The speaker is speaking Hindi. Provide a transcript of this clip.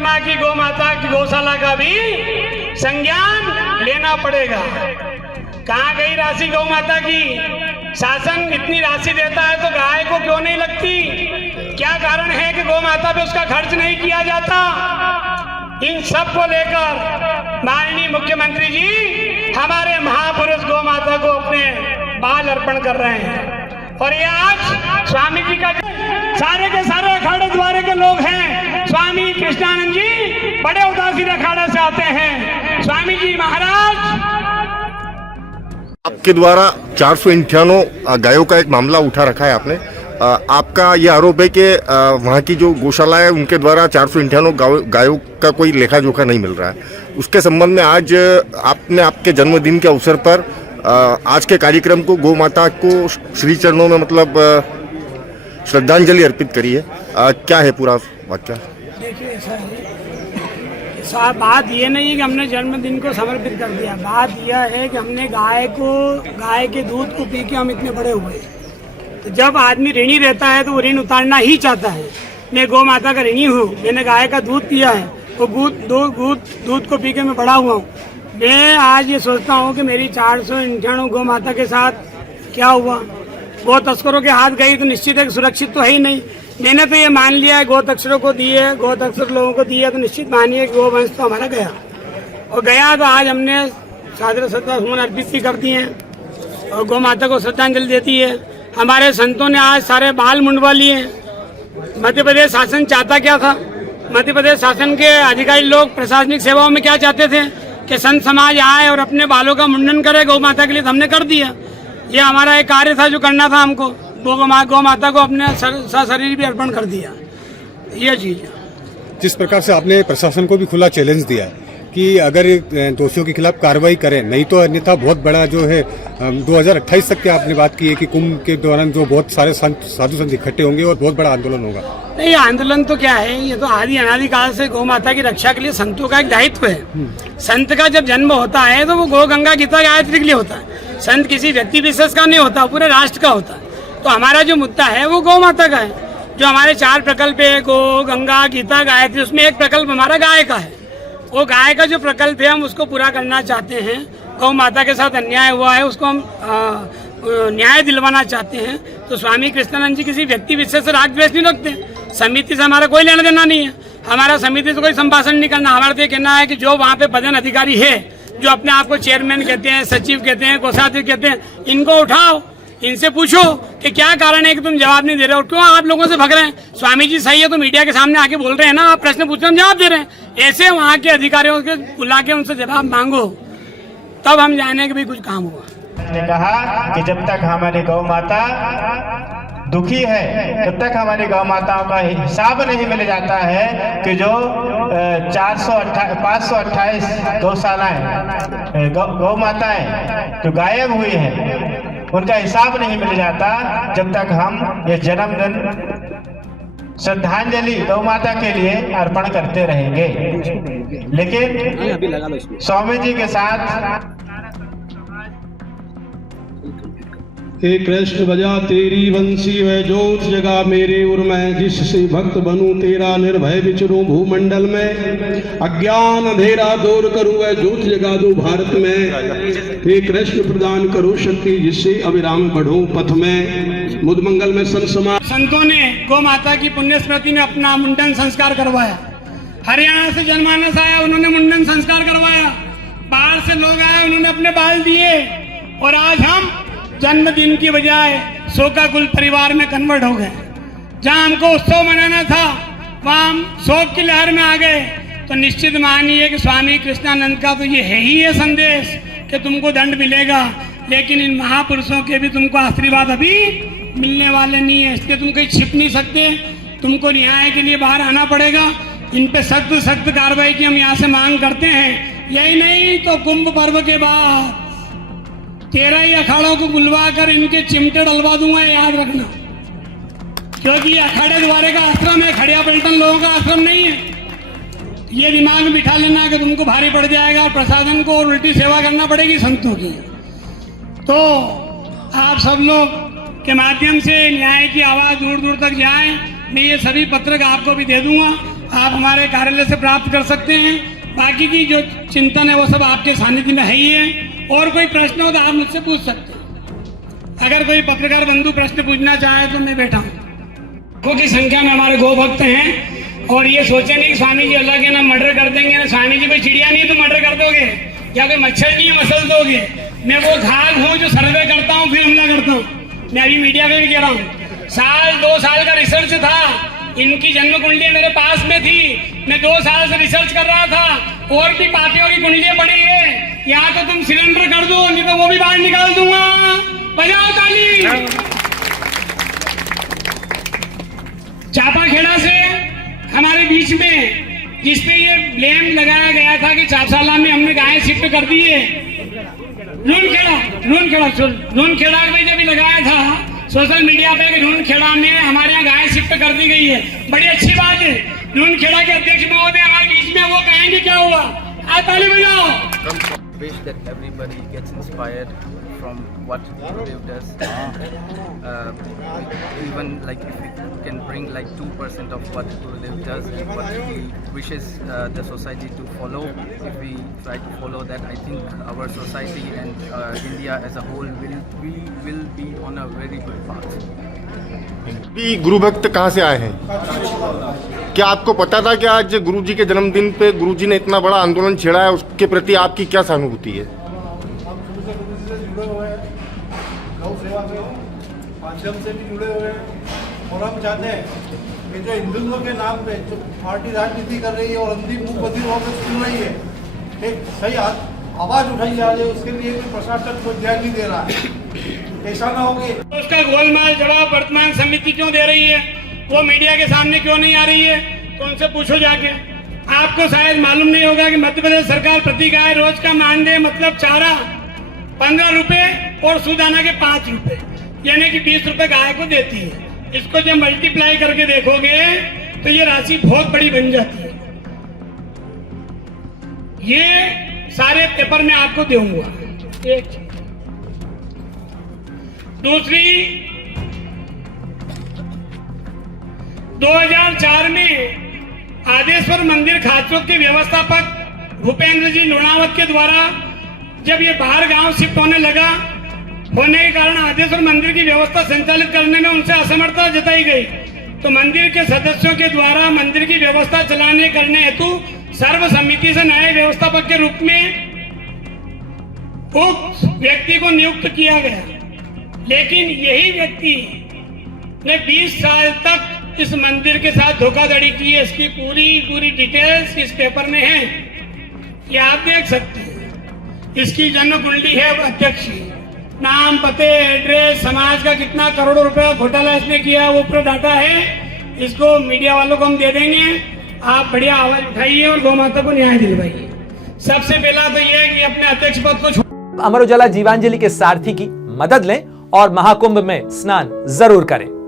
विश्वकर्मा की गौ माता की गौशाला का भी संज्ञान लेना पड़ेगा। कहाँ गई राशि गौ माता की? शासन इतनी राशि देता है तो गाय को क्यों नहीं लगती? क्या कारण है कि गौ माता पे उसका खर्च नहीं किया जाता? इन सब को लेकर माननीय मुख्यमंत्री जी हमारे महापुरुष गौ माता को अपने बाल अर्पण कर रहे हैं। और ये आज स्वामी जी का सारे के सारे अखाड़े द्वारे के लोग हैं। स्वामी कृष्णानंद जी बड़े उदासीन अखाड़े से आते हैं। स्वामी जी महाराज, आपके द्वारा 498 गायों का एक मामला उठा रखा है आपने। आपका ये आरोप है कि वहाँ की जो गौशाला है उनके द्वारा 498 गायों का कोई लेखा जोखा नहीं मिल रहा है। उसके संबंध में आज आपने आपके जन्मदिन के अवसर पर आज के कार्यक्रम को गौ माता को श्री चरणों में मतलब श्रद्धांजलि अर्पित करी है। क्या है पूरा वाक्य? देखिए ऐसा है साहब, बात ये नहीं है कि हमने जन्मदिन को समर्पित कर दिया। बात यह है कि हमने गाय के दूध को पी के हम इतने बड़े हुए। तो जब आदमी ऋणी रहता है तो वो ऋण उतारना ही चाहता है। मैं गौ माता का ऋणी हूँ, मैंने गाय का दूध पिया है, वो दूध को पी के मैं बड़ा हुआ हूँ। मैं आज ये सोचता हूँ कि मेरी 498 गौ माता के साथ क्या हुआ। गौ तस्करों के हाथ गई तो निश्चित है कि सुरक्षित तो है ही नहीं। मैंने तो ये मान लिया है गौ तस्करों को दिए, गौ तस्कर लोगों को दिए तो निश्चित मानिए कि गौ वंश तो हमारा गया। और गया तो आज हमने सादर श्रद्धासुमन अर्पित भी कर दिए हैं और गौ माता को श्रद्धांजलि देती है। हमारे संतों ने आज सारे बाल मुंडवा लिए। मध्य प्रदेश शासन चाहता क्या था? मध्य प्रदेश शासन के अधिकारी लोग प्रशासनिक सेवाओं में क्या चाहते थे कि संत समाज आए और अपने बालों का मुंडन करे गौ माता के लिए। हमने कर दिया। ये हमारा एक कार्य था जो करना था हमको। गौ माता को अपने शरीर भी अर्पण कर दिया। ये चीज़ जिस प्रकार से आपने प्रशासन को भी खुला चैलेंज दिया है कि अगर दोषियों के खिलाफ कार्रवाई करें, नहीं तो अन्यथा बहुत बड़ा जो है 2028 तक की आपने बात की है कि कुंभ के दौरान जो बहुत सारे साधु संत इकट्ठे होंगे और बहुत बड़ा आंदोलन होगा। नहीं, आंदोलन तो क्या है, ये तो आदि अनादिकाल से गौ माता की रक्षा के लिए संतों का एक दायित्व है। संत का जब जन्म होता है तो वो गौ गंगा गीता गायत्री के लिए होता है। संत किसी व्यक्ति विशेष का नहीं होता, पूरे राष्ट्र का होता है। तो हमारा जो मुद्दा है वो गौ माता का है। जो हमारे 4 प्रकल्प है, गौ गंगा गीता गायत्री, उसमें एक प्रकल्प हमारा गाय का है। वो गाय का जो प्रकल्प है हम उसको पूरा करना चाहते हैं। गौ माता के साथ अन्याय हुआ है, उसको हम न्याय दिलवाना चाहते हैं। तो स्वामी कृष्णानंद जी किसी व्यक्ति विशेष से राग द्वेष नहीं रखते। समिति से हमारा कोई लेना देना नहीं है। हमारा समिति से कोई संभाषण नहीं करना। हमारा तो ये कहना है कि जो वहाँ पे पदन अधिकारी है, जो अपने आप को चेयरमैन कहते हैं, सचिव कहते हैं, कोषाध्यक्ष कहते हैं, इनको उठाओ, इनसे पूछो कि क्या कारण है कि तुम जवाब नहीं दे रहे हो, क्यों आप लोगों से भग रहे हैं। स्वामी जी सही है तो मीडिया के सामने आके बोल रहे हैं ना, आप प्रश्न पूछ रहे हैं, हम जवाब दे रहे हैं। ऐसे वहाँ के अधिकारियों के बुला के उनसे जवाब मांगो, तब हम जाने कि भाई कुछ काम हुआ। ने कहा कि जब तक हमारी गौ माता दुखी है, जब तक हमारी गौ माताओं का हिसाब नहीं मिल जाता है कि जो 528 गौशालाएं गौ माताएं जो गायब हुई हैं, उनका हिसाब नहीं मिल जाता, जब तक हम ये जन्मदिन श्रद्धांजलि गौ माता के लिए अर्पण करते रहेंगे। लेकिन स्वामी जी के साथ हे कृष्ण बजा तेरी बंसी वह जोत जगा मेरे उर में, जिससे भक्त बनूं तेरा निर्भय विचरूं भूमंडल में, अज्ञान अंधेरा दूर करूं वह जोत जगा दो भारत में। हे कृष्ण प्रदान करो शक्ति जिससे अविराम बढ़ूं पथ में, मुद मंगल में संतों ने गौ माता की पुण्य स्मृति में अपना मुंडन संस्कार करवाया। हरियाणा से जनमानस आया, उन्होंने मुंडन संस्कार करवाया। बाहर से लोग आए, उन्होंने अपने बाल दिए। और आज हम जन्मदिन की बजाय शोकाकुल परिवार में कन्वर्ट हो गए। जहां हमको उत्सव मनाना था वहां हम शोक की लहर में आ गए। तो निश्चित मानिए कि स्वामी कृष्णानंद का तो ये है ही ये संदेश कि तुमको दंड मिलेगा, लेकिन इन महापुरुषों के भी तुमको आशीर्वाद अभी मिलने वाले नहीं है। इसलिए तुम कहीं छिप नहीं सकते, तुमको न्याय के लिए बाहर आना पड़ेगा। इन पे सख्त कार्रवाई की हम यहाँ से मांग करते हैं। यही नहीं तो कुंभ पर्व के बाद 13 ही अखाड़ों को बुलवा कर इनके चिमटे डलवा दूंगा, याद रखना। क्योंकि अखाड़े द्वारे का आश्रम है, खड़िया पलटन लोगों का आश्रम नहीं है। ये दिमाग में बिठा लेना कि तुमको भारी पड़ जाएगा और प्रशासन को उल्टी सेवा करना पड़ेगी संतों की। तो आप सब लोग के माध्यम से न्याय की आवाज़ दूर दूर तक जाए। मैं ये सभी पत्रक आपको भी दे दूंगा। आप हमारे कार्यालय से प्राप्त कर सकते हैं। बाकी की जो चिंतन है वो सब आपके सानिध्य में है ही है। और कोई प्रश्न हो तो आप मुझसे पूछ सकते हैं। अगर कोई पत्रकार बंधु प्रश्न पूछना चाहे तो मैं बैठा हूँ। लाखों की संख्या में हमारे गो भक्त हैं और ये सोचे नहीं कि स्वामी जी अल्लाह के नाम मर्डर कर देंगे ना। स्वामी जी कोई चिड़िया नहीं है तो मर्डर कर दोगे, या कोई मच्छर नहीं है मसल दोगे। मैं वो घाघ हूँ जो सर्वे करता हूँ फिर हमला करता हूँ। मैं अभी मीडिया में भी कह रहा हूँ, 2 साल का रिसर्च था। इनकी जन्म कुंडली मेरे पास में थी, मैं 2 साल से रिसर्च कर रहा था। और भी पार्टियों की कुंडलियां पड़ी है, या तो तुम सिलेंडर कर दो नहीं तो वो भी बाहर निकाल दूंगा। बजाओ ताली। चापाखेड़ा से हमारे बीच में जिसपे ये ब्लेम लगाया गया था कि चापसाला में हमने गायें शिफ्ट कर दी है, नूनखेड़ा में जब लगाया था सोशल मीडिया पे कि नूनखेड़ा में हमारे यहाँ गायें शिफ्ट कर दी गई है, बड़ी अच्छी बात है। नूनखेड़ा के अध्यक्ष महोदय हमारे बीच में, वो कहेंगे क्या हुआ। आज ताली बजाओ। Wish that everybody gets inspired from what Gurudev does. Even like if we can bring like 2% of what Gurudev does and what he wishes the society to follow, if we try to follow that, I think our society and India as a whole will be on a very good path. भी गुरु भक्त कहाँ से आए हैं? क्या आपको पता था कि आज गुरु जी के जन्मदिन पे गुरु जी ने इतना बड़ा आंदोलन छेड़ा है? उसके प्रति आपकी क्या सहानुभूति है? जुड़े हुए हैं, गौ सेवा के माध्यम से भी जुड़े हुए हैं। और हम चाहते हैं कि जो हिंदुत्व के नाम पे जो पार्टी राजनीति कर रही है और अंतिम मुख बधिर होकर सुन रही है, एक सही आवाज उठाई जा रही है, उसके लिए कोई प्रशासन कोई ध्यान नहीं दे रहा है। ऐसा ना हो कि उसका गोलमाल जवाब वर्तमान समिति क्यों दे रही है, वो मीडिया के सामने क्यों नहीं आ रही है, तो उनसे पूछो जाके। आपको शायद मालूम नहीं होगा कि मध्य प्रदेश सरकार प्रति गाय रोज का मानदेय मतलब चारा 15 रुपए और सूदाना के 5 रुपए, यानी कि 20 रुपए गाय को देती है। इसको जब मल्टीप्लाई करके देखोगे तो ये राशि बहुत बड़ी बन जाती है। ये सारे पेपर में आपको दूंगा। एक दूसरी, 2004 में आदेश्वर मंदिर खाचोक के व्यवस्थापक भूपेंद्र जी लोनावत के द्वारा जब ये बाहर गांव शिफ्ट होने के कारण आदेश्वर मंदिर की व्यवस्था संचालित करने में उनसे असमर्थता जताई गई, तो मंदिर के सदस्यों के द्वारा मंदिर की व्यवस्था चलाने करने हेतु सर्व समिति से नए व्यवस्थापक के रूप में उक्त व्यक्ति को नियुक्त किया गया। लेकिन यही व्यक्ति ने 20 साल तक इस मंदिर के साथ धोखाधड़ी की है। इसकी पूरी डिटेल्स इस पेपर में है, ये आप देख सकते हैं। इसकी जन्म कुंडली है अध्यक्ष, नाम, पते, एड्रेस, समाज का कितना करोड़ों रुपए का घोटाला इसने किया वो पूरा डाटा है। इसको मीडिया वालों को हम दे देंगे, आप बढ़िया आवाज उठाइए और गौ माता को न्याय दिलवाइए। सबसे पहला तो यह है कि अपने अध्यक्ष पद को अमर उजाला जीवांजलि के सारथी की मदद लें और महाकुंभ में स्नान जरूर करें।